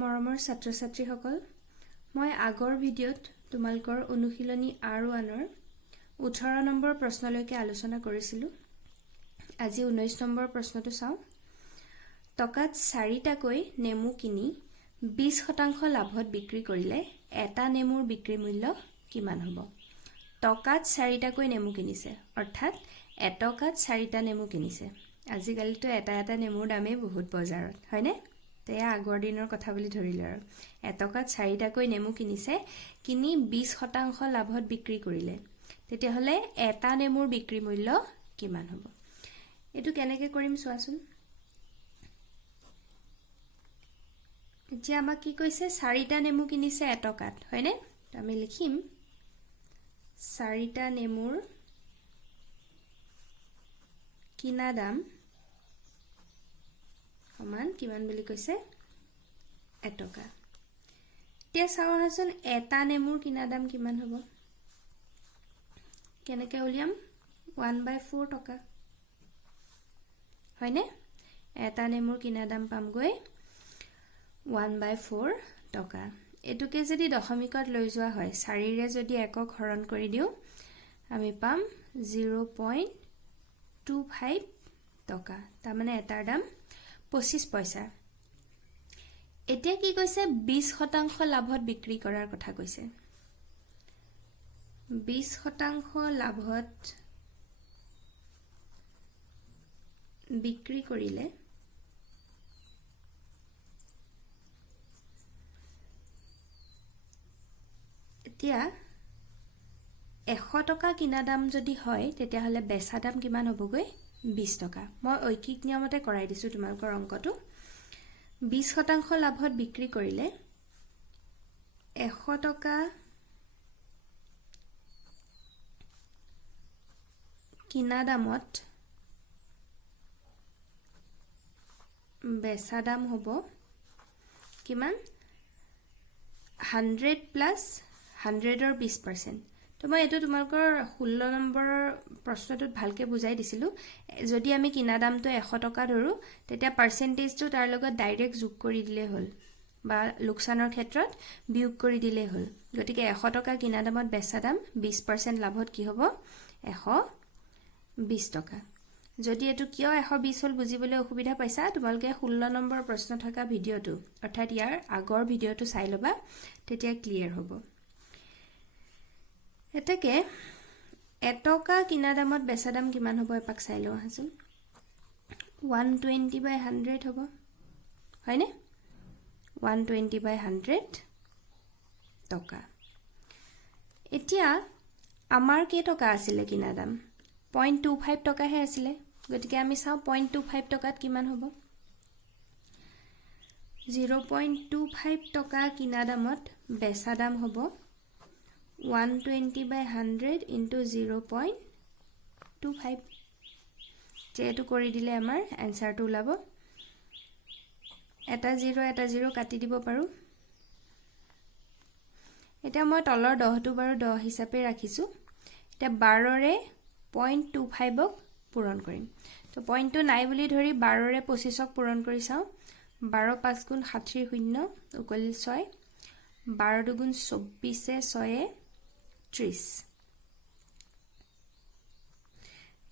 মৰমৰ ছাত্ৰ-ছাত্ৰীসকল, মই আগৰ ভিডিঅ'ত তোমালোকৰ অনুশীলনী আৰু আনৰ 18 নম্বৰ প্ৰশ্নলৈকে আলোচনা কৰিছিলোঁ। আজি 19 নম্বৰ প্ৰশ্নটো চাওঁ। টকাত 4টাকৈ নেমু কিনি 20% লাভত বিক্ৰী কৰিলে এটা নেমুৰ বিক্ৰী মূল্য কিমান হ'ব? টকাত 4টাকৈ নেমু কিনিছে, অৰ্থাৎ এটকাত 4টা নেমু কিনিছে। আজিকালিতো এটা নেমুৰ দামেই বহুত বজাৰত, হয়নে? তেয়া আগৰ দিনৰ কথা বুলি ধৰিলে আৰু এটকাত 4টাকৈ নেমু কিনিছে, কিনি 20% লাভত বিক্ৰী কৰিলে, তেতিয়াহ'লে এটা নেমুৰ বিক্ৰী মূল্য কিমান হ'ব? এইটো কেনেকৈ কৰিম চোৱাচোন। এতিয়া আমাক কি কৈছে? 4টা নেমু কিনিছে এটকাত, হয়নে? আমি লিখিম 4টা নেমুৰ কিনা দাম সমান কিমান বুলি কৈছে? এটকা। এতিয়া চাওঁ আহাচোন, এটা নেমুৰ কিনা দাম কিমান হ'ব? কেনেকৈ উলিয়াম? 1/4 টকা, হয়নে? এটা নেমুৰ কিনা দাম পামগৈ 1/4 টকা। এটোকে যদি দশমিকত লৈ যোৱা হয়, 4ৰে যদি একক হৰণ কৰি দিওঁ, আমি পাম 0.25 টকা। তাৰমানে এটাৰ দাম 25 পইচা। এতিয়া কি কৈছে? 20% লাভত বিক্ৰী কৰাৰ কথা কৈছে। 20% লাভত বিক্ৰী কৰিলে এতিয়া 100 টকা কিনা দাম যদি হয়, তেতিয়াহ'লে বেচা দাম কিমান হ'বগৈ? 20 টকা। মই ঐকিক নিয়মতে কৰাই দিছোঁ তোমালোকৰ অংকটো। 20% লাভত বিক্ৰী কৰিলে 100 টকা কিনা দামত বেচা দাম হ'ব কিমান? 100 প্লাছ 100ৰ 20%। তো মই এইটো তোমালোকৰ 16 নম্বৰৰ প্ৰশ্নটোত ভালকৈ বুজাই দিছিলোঁ। যদি আমি কিনা দামটো 100 টকা ধৰোঁ, তেতিয়া পাৰ্চেণ্টেজটো তাৰ লগত ডাইৰেক্ট যোগ কৰি দিলেই হ'ল, বা লোকচানৰ ক্ষেত্ৰত বিয়োগ কৰি দিলেই হ'ল। গতিকে 100 টকা কিনা দামত বেচা দাম, 20% লাভত কি হ'ব? 120 টকা। যদি এইটো কিয় 120 হ'ল বুজিবলৈ অসুবিধা পাইছা, তোমালোকে 16 নম্বৰ প্ৰশ্ন থকা ভিডিঅ'টো, অৰ্থাৎ ইয়াৰ আগৰ ভিডিঅ'টো চাই ল'বা, তেতিয়া ক্লিয়াৰ হ'ব। এতেকে এটকা কিনা দামত বেচা দাম কিমান হ'ব এপাক চাই লওঁ আহাচোন। 120/100 হ'ব, হয়নে? 120/100 টকা। এতিয়া আমাৰ কেইটকা আছিলে কিনা দাম? 0.25 টকাহে আছিলে। গতিকে আমি চাওঁ 0.25 টকাত কিমান হ'ব? 0.25 টকা কিনা দামত বেচা দাম হ'ব 120/100 ইনটু 0.25। যেহেতু কৰি দিলে আমাৰ এনচাৰটো ওলাব। এটা 0 কাটি দিব পাৰোঁ। এতিয়া মই তলৰ 10টো বাৰু 10 হিচাপে ৰাখিছোঁ। এতিয়া 12ৰে 0.25ক পূৰণ কৰিম। তো পইণ্টটো নাই বুলি ধৰি 12ৰে 25ক পূৰণ কৰি চাওঁ। 12 5 গুণ 60 শূন্য = 6। 12 দুগুণ 24, 6 30।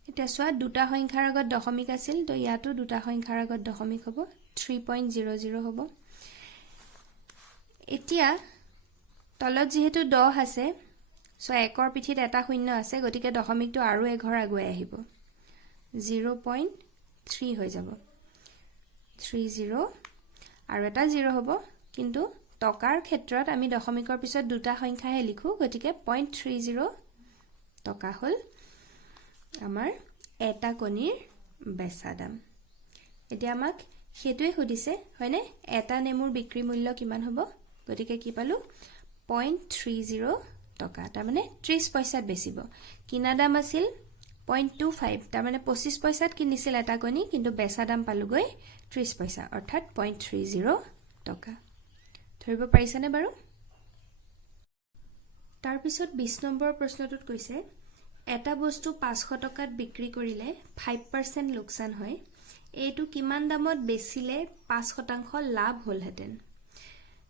এতিয়া চোৱা, দুটা সংখ্যাৰ আগত দশমিক আছিল, তো ইয়াতো দুটা সংখ্যাৰ আগত দশমিক হ'ব, 3.00 হ'ব। এতিয়া তলত যিহেতু 10 আছে, চ' একৰ পিঠিত এটা শূন্য আছে, গতিকে দশমিকটো আৰু এঘৰ আগুৱাই আহিব, 0.3 হৈ যাব। 30 আৰু এটা 0 হ'ব, কিন্তু টকাৰ ক্ষেত্ৰত আমি দশমিকৰ পিছত দুটা সংখ্যাহে লিখোঁ, গতিকে 0.30 টকা হ'ল আমাৰ এটা কণীৰ বেচা দাম। এতিয়া আমাক সেইটোৱে সুধিছে, হয়নে? এটা নেমুৰ বিক্ৰী মূল্য কিমান হ'ব? গতিকে কি পালোঁ? 0.30 টকা। তাৰমানে 30 পইচাত বেচিব। কিনা দাম আছিল 0.25, তাৰমানে 25 পইচাত কিনিছিল এটা কণী, কিন্তু বেচা দাম পালোগৈ 30 পইচা, অৰ্থাৎ 0.30 টকা। ধৰিব পাৰিছানে বাৰু? তাৰপিছত 20 নম্বৰ প্ৰশ্নটোত কৈছে, এটা বস্তু 500 টকাত বিক্ৰী কৰিলে 5% লোকচান হয়। এইটো কিমান দামত বেচিলে 5% লাভ হ'লহেঁতেন?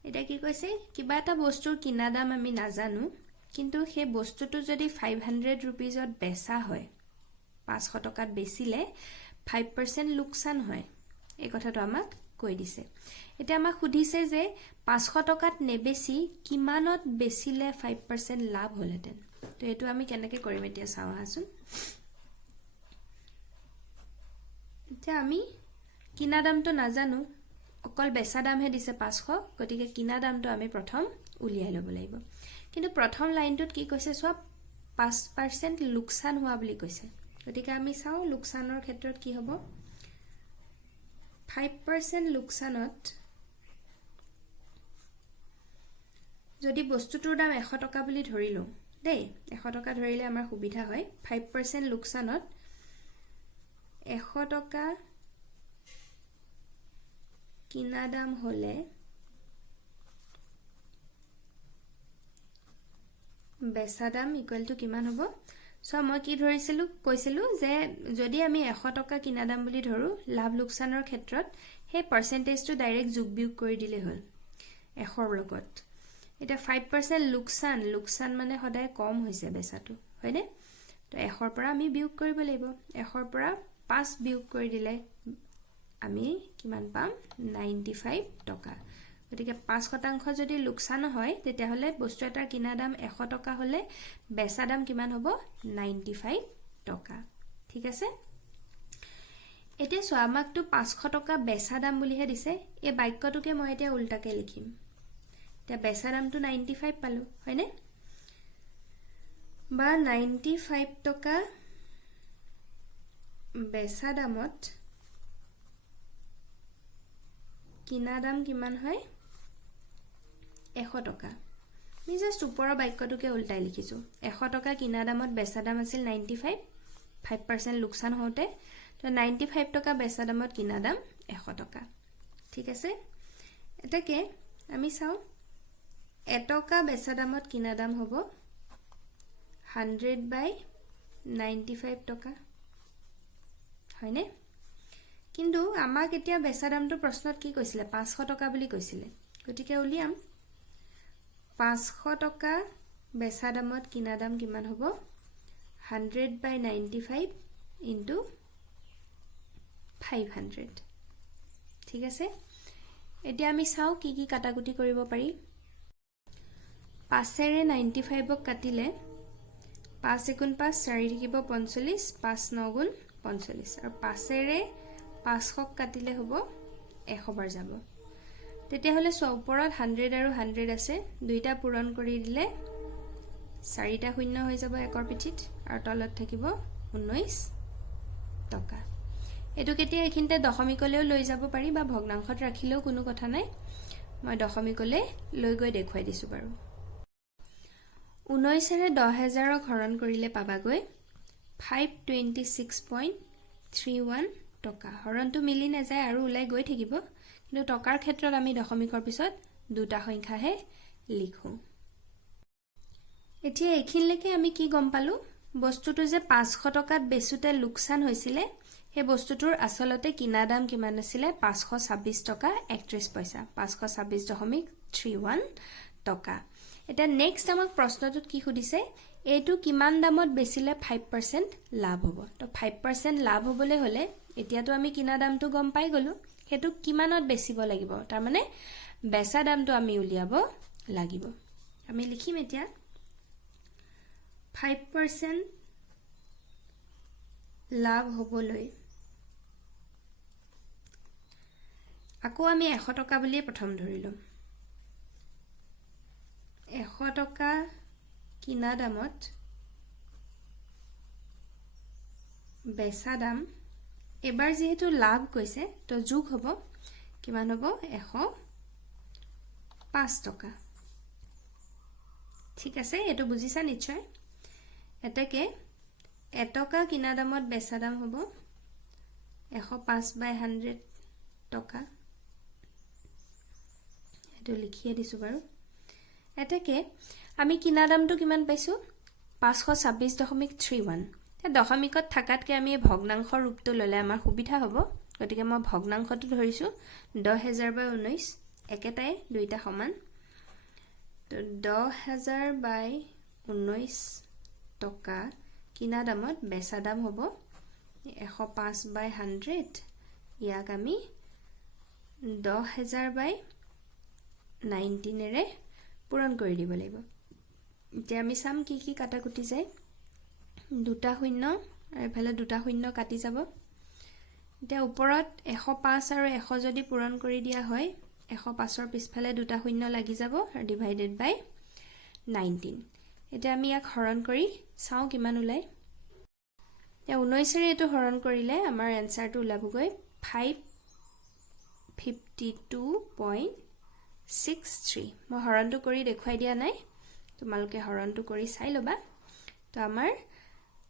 এটা কি কৈছে কিবা এটা বস্তুৰ কিনা দাম আমি নাজানো কিন্তু সেই বস্তুটো যদি 500 रुपीजত বেচা হয় 500 টকাত বেচিলে 5% লোকসান হয় এই কথাটো আমাক কৈ দিছে এটা আমাক সুধিছে যে 500 টকাত নেবেছি কিমানত বেচিলে 5% লাভ হলহেতেন তো এটো আমি কেনেকৈ কৰিম এতিয়া চাও আহাচোন এতিয়া আমি কিনা দামটো নাজানো অকল বেচা দামহে দিছে 500 গতিকে কিনা দামটো আমি প্ৰথম উলিয়াই ল'ব লাগিব কিন্তু প্ৰথম লাইনটোত কি কৈছে সব 5% লোকসান হোৱা বুলি কৈছে গতিকে আমি চাও লোকসানৰ ক্ষেত্ৰত কি হ'ব 5% লোকসানত যদি বস্তুটোৰ দাম 100 টকা বুলি ধৰিলো দেই 100 টকা ধৰিলে আমাৰ সুবিধা হয় 5% লোকসানত 100 টকা কিনা দাম হলে বেচা দাম ইকুয়াল টু কিমান হ'ব সো মই কি ধৰিছিলো কৈছিলো যে যদি আমি 100 টকা কিনা দাম বুলি ধৰো লাভ লোকসানৰ ক্ষেত্ৰত হে পাৰ্সেন্টেজটো ডাইৰেক্ট যোগ বিয়োগ কৰি দিলে হ'ল 100 ৰ লগত এটা 5% লোকসান মানে সদায় কম হৈছে বেচাটো হয়নে তো 100 ৰ পৰা আমি বিয়োগ কৰিব লাগিব 100 ৰ পৰা 5 বিয়োগ কৰি দিলে আমি কিমান পাম 95 টকা গতিকে 5% যদি লোকসান হয় তেতিয়া হলে বস্তু এটাৰ কিনা দাম 100 টকা হলে বেচা দাম কিমান হ'ব 95 টকা ঠিক আছে এতিয়া সো আমাকটো 500 টকা বেচা দাম বুলিহে দিছে এই বাক্যটোকে মই এতিয়া উল্টাকে লিখিম এতিয়া বেচা দামটো 95 পালো হয়নে বা 95 টকা বেচা দামত কিনা দাম কিমান হয় 100 টকা আমি জাস্ট ওপৰৰ বাক্যটোকে উল্টাই লিখিছো 100 টকা কিনা দামত বেচা দাম আছিল 95 5% লোকসান হওঁতে তো 95 টকা বেচা দামত কিনা দাম 100 টকা ঠিক আছে এটাকে আমি চাও 1 টকা বেচা দামত কিনা দাম হ'ব 100/95 টকা হয়নে কিন্তু আমাক এতিয়া বেচা দামটো প্ৰশ্নত কি কৈছিলে 500 টকা বুলি কৈছিলে গতিকে উলিয়াম 500 টকা বেচা দামত কিনা দাম কিমান হ'ব 100/95 ইনটু 500 ঠিক আছে এতিয়া আমি চাও কি কি কাটাকুটি কৰিব পাৰি 5 ৰে 95 ক কাটিলে 5 * 5 4 থাকিব 45 5 * 9 = 45 আৰু 5 ৰে 500 কাটিলে হ'ব 100 বাৰ যাব তেতিয়া হলে ওপৰত 100 আৰু 100 আছে দুইটা পূৰণ কৰি দিলে 4টা শূন্য হৈ যাব একৰ পিঠিত আৰু তলত থাকিব 19 টকা এটো কেতিয়া এখিনতে দশমিকলৈও লৈ যাব পাৰি বা ভগ্নাংশত ৰাখিলেও কোনো কথা নাই মই দশমিকলে লৈ গৈ দেখুৱাই দিছো বাৰু 19 ৰে 10000 হৰণ কৰিলে পাবাগৈ 526.31 টকা হৰণটো মিলি না যায় আৰু উলাই গৈ থাকিব কিন্তু টকাৰ ক্ষেত্ৰত আমি দশমিকৰ পিছত দুটা সংখ্যাহে লিখো এতিয়া এখিনলৈকে আমি কি গম পালো বস্তুটো যে 500 টকাত বেচুতে লোকসান হৈছিলে হে বস্তুটোৰ আসলতে কিনা দাম কিমান আছিল 526 টকা 31 পইচা 526.31 টকা এটা নেক্সট আমাক প্ৰশ্নটোত কি সুধিছে এইটো কিমান দামত বেচিলে 5% লাভ হ'ব তো 5% লাভ হ'বলে হলে এতিয়াতো আমি কিনা দামটো গম পাই গলো হেতু কিমানত বেচিব লাগিব তাৰ মানে বেচা দামটো আমি উলিয়াব লাগিব আমি লিখিম এতিয়া 5% লাভ হ'বলৈ আকৌ আমি 100 টকা বুলি প্ৰথম ধৰিলো 100 টকা কিনা দামত বেচা দাম এবাৰ যেহেতু লাভ কৈছে তো যোগ হ'ব কিমান হ'ব 105 টকা ঠিক আছে এটো বুজিছা নিশ্চয় এটাকে 1 টকা কিনা দামত বেচা দাম হ'ব 105/100 টকা এটো লিখিয়ে দিছো বাৰু এটাকে আমি কিনা দামটো কিমান পাইছো 526.31 দশমিকত থাকাতকে আমি ভগ্নাংশৰ ৰূপটো ললে আমাৰ সুবিধা হ'ব গতিকে মই ভগ্নাংশটো ধৰিছো 10000/19 একেটাই দুইটা সমান তো 10,000 বাই 19 টকা কিনা দামত বেচা দাম হ'ব 105 বাই 100 ইয়াক আমি 10,000 বাই 19 এৰে পূৰণ কৰি দিব লাগিব এতিয়া আমি চাম কি কি কাটাকুটি যায় দুটা শূন্য আৰু এফালে দুটা শূন্য কাটি যাব এতিয়া ওপৰত 105 আৰু 100 যদি পূৰণ কৰি দিয়া হয় 105ৰ পিছফালে দুটা শূন্য লাগি যাব আৰু ডিভাইডেড বাই 19 এতিয়া আমি ইয়াক হৰণ কৰি চাও কিমান ওলাই এতিয়া 19 ৰে এটো হৰণ কৰিলে আমাৰ এনসাৰটো ওলাবগৈ 552.63 মই হৰণটো কৰি দেখুৱাই দিয়া নাই তোমালোকে হৰণটো কৰি চাই লবা তো আমাৰ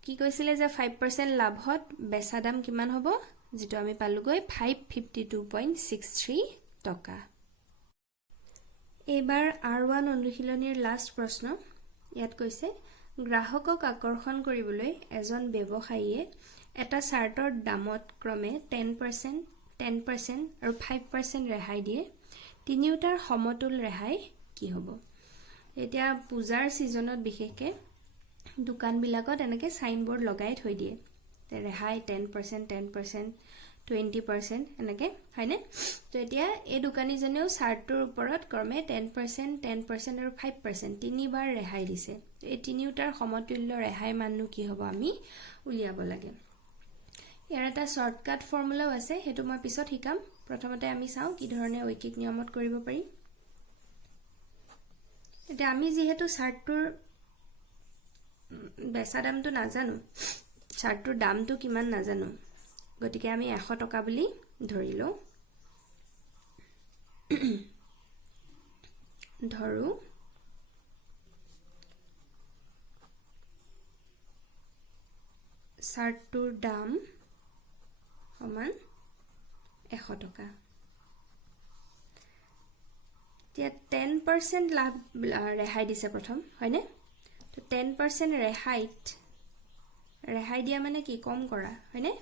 কি কৈছিলে যে 5% লাভত বেচা দাম কিমান হ'ব যেটো আমি পালুগৈ 552.63 টকা এবাৰ R1 অনুশীলনীৰ লাষ্ট প্ৰশ্ন ইয়াত কৈছে গ্ৰাহকক আকৰ্ষণ কৰিবলৈ এজন ব্যৱসায়ীয়ে এটা চাৰ্টৰ দামত ক্ৰমে 10% 10% আৰু 5% ৰেহাই দিয়ে তিনিওটাৰ সমতুল ৰেহাই কি হ'ব এতিয়া পূজাৰ সিজনত বিশেষকে দোকান বিলাকত এনেকে সাইন বোৰ্ড লগাই থৈ দিয়ে ৰেহাই 10% 10% 20% এনেকে হয়নে তো এতিয়া এই দোকানীজনেও চাৰ্টৰ ওপৰত ক্ৰমে 10% 10% আৰু 5% তিনিবাৰ ৰেহাই দিছে এই তিনিওটাৰ সমতুল্য ৰেহাই মাননো কি হ'ব আমি উলিয়াব লাগে ইয়াৰ এটা শৰ্টকাট ফৰ্মুলাও আছে হেতু মই পিছত শিকাম প্ৰথমতে আমি চাও কি ধৰণে ঐকিক নিয়মত কৰিব পাৰি এটা আমি যেহেতু চাৰ্টৰ বেচা দামটো নাজানো চাৰ্টৰ দামটো কিমান নাজানো গতিকে আমি 100 টকা বুলি ধৰিলো ধৰু চাৰ্টৰ দাম সমান 100 টকা এতিয়া 10% লাভ ৰেহাই দিছে প্ৰথম হয়নে তো 10% ৰেহাই দিয়া মানে কি কম কৰা হয়নে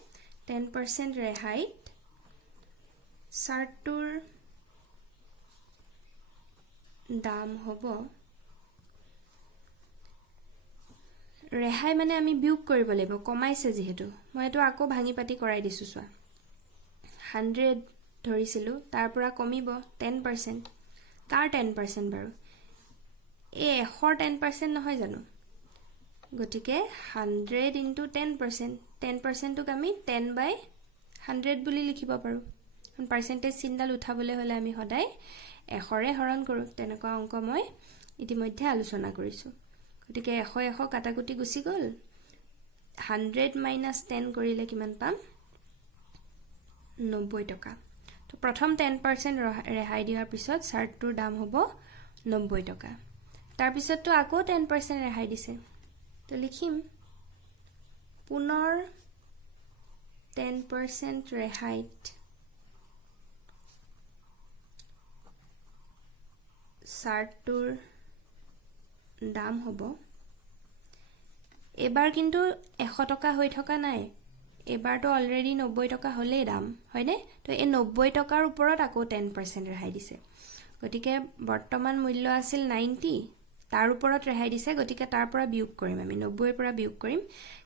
10% ৰেহাইত চাৰ্টৰ দাম হ'ব ৰেহাই মানে আমি বিয়োগ কৰিব লাগিব কমাইছে যেহেতু মই এটো আকৌ ভাঙি পাতি কৰাই দিছো চোৱা 100 ধৰিছিলো তাৰ পৰা কমিব 10% কাৰ 10% বাৰু এ 10% নহয় জানো গটিকে 100 into 10% 10% টোক আমি 10 by 100 বুলি লিখিব পাৰো পাৰ্সেন্টেজ চিহ্নডাল উঠাবলৈ হলে আমি সদায় 100 ৰে হৰণ কৰো তেনেকুৱা অংক মই ইতিমধ্যে আলোচনা কৰিছো গটিকে 100 কাটাকুটি গুছি গল 100 minus 10 কৰিলে কিমান পাম 90 টকা তো প্ৰথম 10% ৰেহাই দিয়াৰ পিছত চাৰ্টৰ দাম হ'ব 90 টকা তাৰ পিছত তো আকৌ 10% ৰেহাই দিছে তো লিখিম পুনৰ 10% ৰেহাইত চাৰ্টৰ দাম হ'ব এবাৰ কিন্তু 100 টকা হৈ থকা নাই এবাৰ তো অলৰেডি 90 টকা হলে দাম হয়নে তো এই 90 টকাৰ ওপৰত আকৌ 10% ৰেহাই দিছে গটিকে বৰ্তমান মূল্য আছিল 90 তাৰ ওপৰত ৰেহাই দিছে গটিকে তাৰ পৰা বিয়োগ কৰিম আমি 90 ৰ পৰা বিয়োগ কৰিম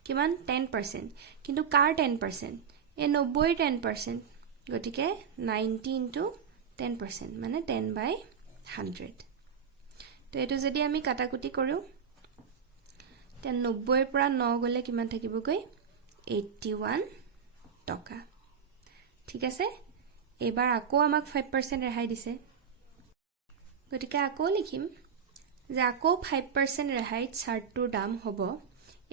কিমান 10% কিন্তু কাৰ 10% এই 90 ৰ 10% গটিকে 90 into 10% মানে 10 by 100 তো এটো যদি আমি কাটাকুটি কৰো তে 90 ৰ পৰা 9 গলে কিমান থাকিবগৈ 81 টকা ঠিক আছে এবাৰ আকৌ আমাক 5% ৰেহাই দিছে গটিকে আকৌ লিখিম যে আকৌ 5% ৰেহাইত চাৰ্টৰ দাম হ'ব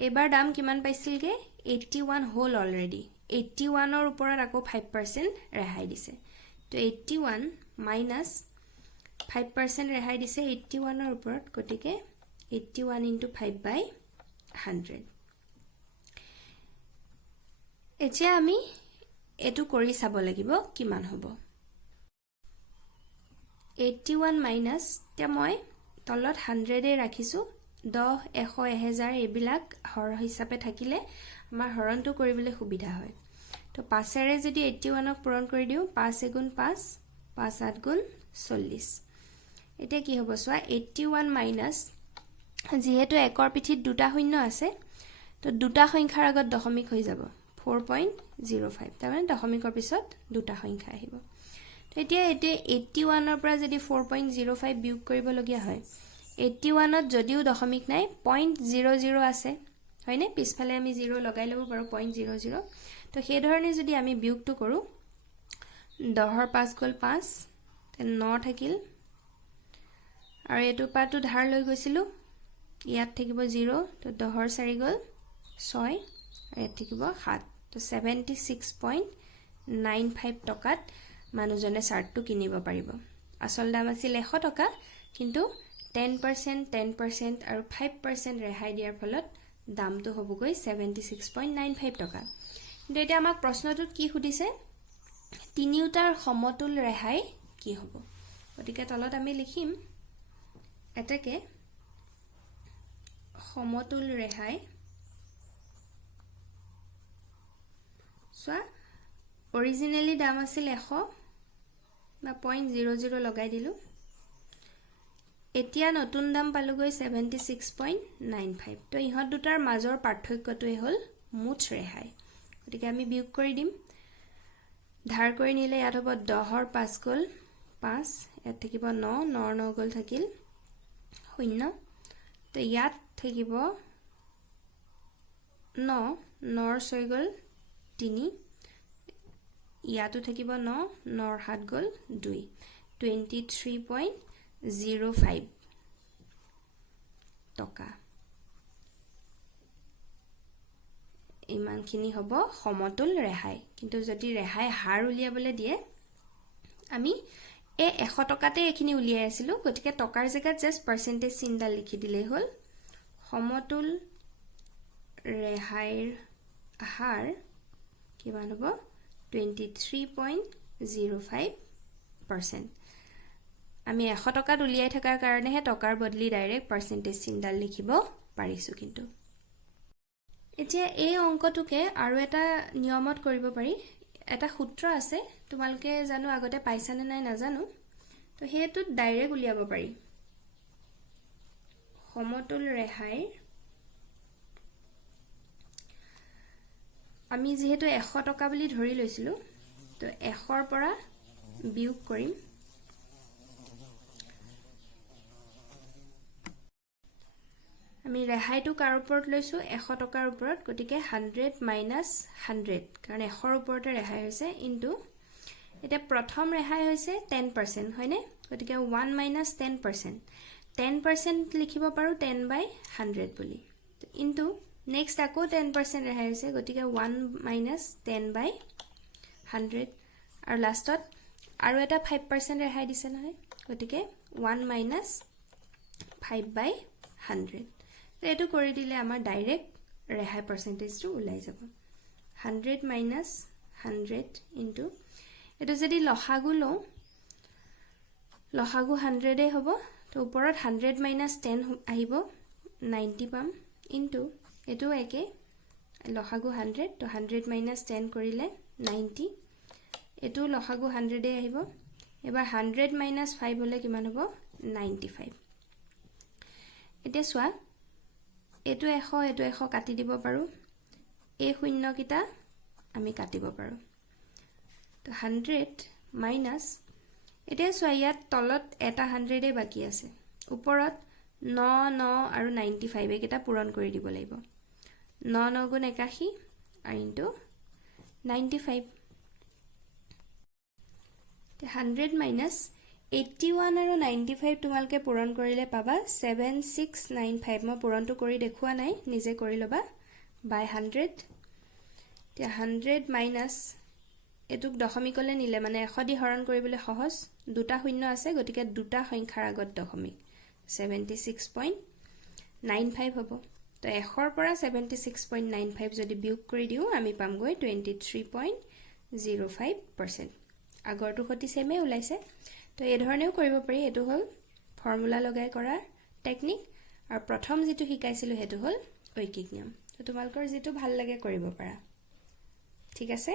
এবাৰ দাম কিমান পাইছিলগে 81 হ'ল অলৰেডি 81 ৰ ওপৰত আকৌ 5% ৰেহাই দিছে তো 81 minus 5% ৰেহাই দিছে 81 ৰ ওপৰত গটিকে 81 into 5 by 100 এতিয়া আমি এটো কৰি চাব লাগিব কিমান হ'ব 81 minus তে মই তলত 100 এ ৰাখিছো 10 100 1000 এবিলাক হৰ হিচাপে থাকিলে আমাৰ হৰণটো কৰিবলৈ সুবিধা হয় তো 5 ৰে যদি 81 ক পূৰণ কৰি দিও 5 * 5 5 8 * 40 এতিয়া কি হ'ব চোৱা 81 মাইনাস যেহেতু একৰ পিঠিত দুটা শূন্য আছে তো দুটা সংখ্যাৰ আগত দশমিক হৈ যাব 4.05 তাৰমানে দশমিকৰ পিছত দুটা সংখ্যা আহিব তো এতিয়া 81 ৰ পৰা যদি 4.05 বিয়োগ কৰিব লগিয়া হয় 81 ত যদিও দশমিক নাই 0.00 আছে হয়নে পিছফালে আমি 0 লগাই লব পাৰো 0.00 তো সেই ধৰণে যদি আমি বিয়োগটো কৰো 10 ৰ 5 গল 5 9 থাকিল আৰু এটো পাটো ধাৰ লৈ গৈছিলো ইয়াত থাকিব 0 তো 10 ৰ 4 গল 6 আৰু ইয়াত থাকিব 7 তো 76.95 টকাত মানুহজনে চাৰ্টটো কিনিব পাৰিব আসল দাম আছিল 100 টকা কিন্তু 10% 10% আৰু 5% ৰেহাই দিয়াৰ ফলত দামটো হ'বগৈ 76.95 টকা কিন্তু এতিয়া আমাক প্ৰশ্নটোত কি সুধিছে তিনিওটাৰ সমতুল ৰেহাই কি হ'ব গতিকে তলত আমি লিখিম এটাকে সমতুল ৰেহাই সোয়া অৰিজিনালি দাম আছিল 100 বা 0.00 লগাই দিলো এতিয়া নতুন দাম পালুগৈ 76.95 তো ইহত দুটাৰ মাজৰ পাৰ্থক্যটোই হল মুঠ ৰেহাই গতিকে আমি বিয়োগ কৰি দিম ধাৰ কৰি নিলে ইয়াত হ'ব 10 ৰ 5 গল 5 ইয়াত থাকিব 9 9 9 গল থাকিল 0 তো ইয়াত থাকিব 9 9 ৰ 6 গল 3 ইয়াতো থাকিব 9 9 ৰ 7 গল 2 23.05 টকা ইমানখিনি হ'ব সমতুল ৰেহাই কিন্তু যদি ৰেহাই হাৰ উলিয়াবলৈ দিয়ে আমি 100 টকাতে এখিনি উলিয়াই আছিলো গতিকে টকাৰ জায়গাত জাস্ট পাৰ্সেন্টেজ চিহ্নডাল লিখি দিলেই হ'ল সমতুল ৰেহাইৰ হাৰ কিমান হ'ব 23.05% আমি 100 টকাত উলিয়াই থাকাৰ কাৰণেহে টকাৰ বদলি ডাইৰেক্ট পাৰ্সেন্টেজ চিহ্নডাল লিখিব পাৰিছো কিন্তু এতিয়া এই অংকটোকে আৰু এটা নিয়মত কৰিব পাৰি এটা সূত্ৰ আছে তোমালকে জানো আগতে পাইছানে নাই নাজানো তো হেতুত ডাইৰেক্ট উলিয়াব পাৰি সমতুল ৰেহাইৰ আমি যেহেতু 100 টকা বুলি ধৰি লৈছিলো তো 100 ৰ পৰা বিয়োগ কৰিম আমি ৰেহাইটো কাৰ ওপৰত লৈছো 100 টকাৰ ওপৰত গতিকে 100 মাইনাস 100 কাৰণ 100 ৰ ওপৰতে ৰেহাই হৈছে ইনটু এটা প্ৰথম ৰেহাই হৈছে 10% হয়নে গতিকে 1 মাইনাস 10% 10% লিখিব পাৰো 10/100 বুলি ইনটু নেক্সট আকো 10% ৰেহাই হৈছে গতিকে 1 মাইনাস 10/100 আৰু লাষ্টত আৰু এটা 5% ৰেহাই দিছে নহয় গতিকে 1 মাইনাস 5/100 এটো কৰি দিলে আমাৰ ডাইৰেক্ট ৰেহাই পাৰ্সেন্টেজটো ওলাই যাব 100 মাইনাস 100 ইনটু এটো যদি লসাগু লও লসাগু 100 এ হ'ব তো ওপৰত 100 মাইনাস 10 আহিব 90 পাম ইনটু এটো একে লসাগু 100 তো 100 মাইনাস 10 কৰিলে 90 এটো লসাগু 100 এ আহিব এবাৰ 100 মাইনাস 5 হলে কিমান হ'ব 95 এতিয়া সোয়া এটো 100 এটো 100 কাটি দিব পাৰো এই শূন্য কিটা আমি কাটিব পাৰো তো 100 মাইনাস এতিয়া সোয়া ইয়াত তলত এটা 100 এ বাকি আছে ওপৰত 9 9 আৰু 95 একেটা পূৰণ কৰি দিব লাগিব 9 9 গুণ 81 আৰু ইনটু 95 100 মাইনাস 81 আৰু 95 তোমালকে পূৰণ কৰিলে পাবা 7695 মই পূৰণটো কৰি দেখুৱা নাই নিজে কৰি লবা বাই 100 তে 100 মাইনাস এটুক দশমিকলে নিলে মানে 100 দি হৰণ কৰিবলৈ সহজ দুটা শূন্য আছে গতিকে দুটা সংখ্যাৰ আগত দশমিক 76.95 হ'ব তো 100 ৰ পৰা 76.95 যদি বিয়োগ কৰি দিও আমি পাম গৈ 23.05% আগৰটো হতি সেমে ওলাইছে তো এই ধৰণেও কৰিব পাৰি এটো হল ফৰ্মুলা লগাই কৰাৰ টেকনিক আৰু প্ৰথম যেটো শিকাইছিলো হেতু হল ঐকিক নিয়ম তো তোমালকৰ যেটো ভাল লাগে কৰিব পাৰা ঠিক আছে